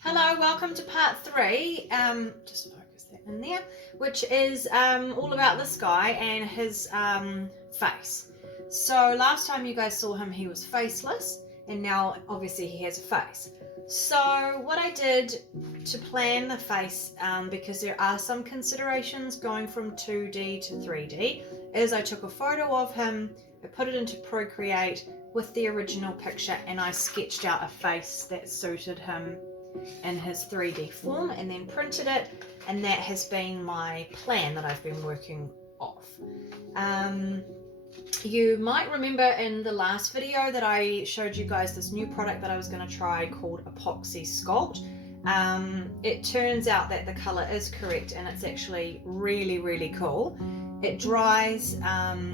Hello, welcome to part 3. Just focus that in there, which is all about this guy and his face. So last time you guys saw him, he was faceless, and now obviously he has a face. So what I did to plan the face, because there are some considerations going from 2D to 3D, is I took a photo of him, I put it into Procreate with the original picture, and I sketched out a face that suited him in his 3D form and then printed it, and that has been my plan that I've been working off. You might remember in the last video that I showed you guys this new product that I was going to try called Epoxy Sculpt. It turns out that the color is correct and it's actually really cool. It dries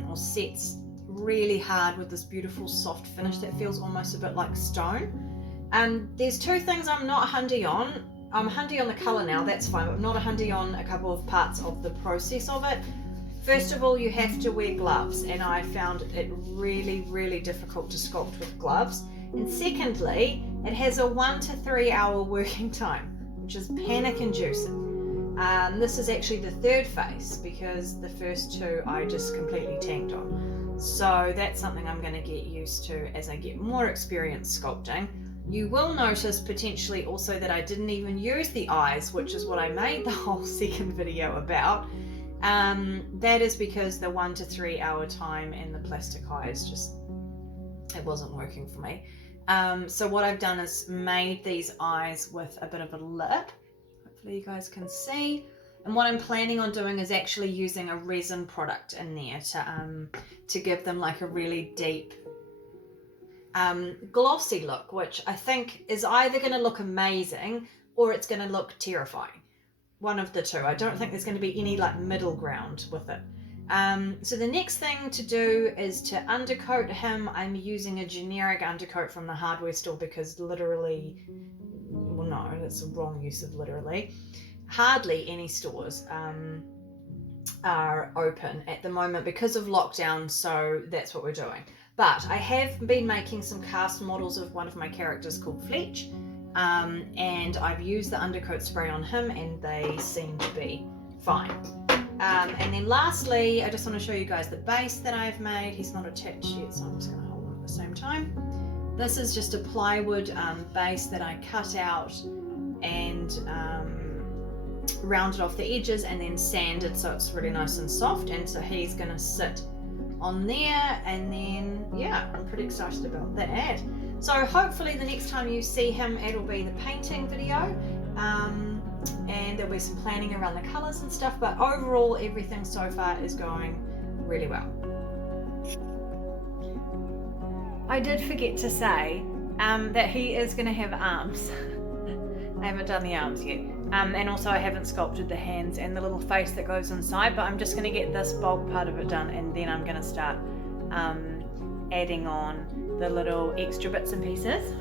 or sets really hard with this beautiful soft finish that feels almost a bit like stone. There's two things I'm not hundy on. I'm hundy on the colour now, that's fine, but I'm not a hundy on a couple of parts of the process of it. First of all, you have to wear gloves, and I found it really difficult to sculpt with gloves. And secondly, it has a 1 to 3 hour working time, which is panic inducing. This is actually the third face because the first two I just completely tanked on. So that's something I'm going to get used to as I get more experience sculpting. You will notice potentially also that I didn't even use the eyes, which is what I made the whole second video about. That is because the 1 to 3 hour time and the plastic eyes it wasn't working for me. So what I've done is made these eyes with a bit of a lip. Hopefully you guys can see. And what I'm planning on doing is actually using a resin product in there to give them like a really deep glossy look, which I think is either going to look amazing or it's going to look terrifying. One of the two. I don't think there's going to be any like middle ground with it. So the next thing to do is to undercoat him. I'm using a generic undercoat from the hardware store because literally, well no, that's a wrong use of literally. Hardly any stores are open at the moment because of lockdown, so that's what we're doing. But I have been making some cast models of one of my characters called Fletch, and I've used the undercoat spray on him and they seem to be fine. And then lastly, I just want to show you guys the base that I've made. He's not attached yet, so I'm just going to hold him at the same time. This is just a plywood base that I cut out and rounded off the edges and then sanded so it's really nice and soft, and so he's going to sit on there, and then yeah, I'm pretty excited about that. So hopefully the next time you see him it'll be the painting video, and there'll be some planning around the colours and stuff, but overall everything so far is going really well. I did forget to say that he is going to have arms. I haven't done the arms yet. And also I haven't sculpted the hands and the little face that goes inside, but I'm just going to get this bulk part of it done, and then I'm going to start adding on the little extra bits and pieces.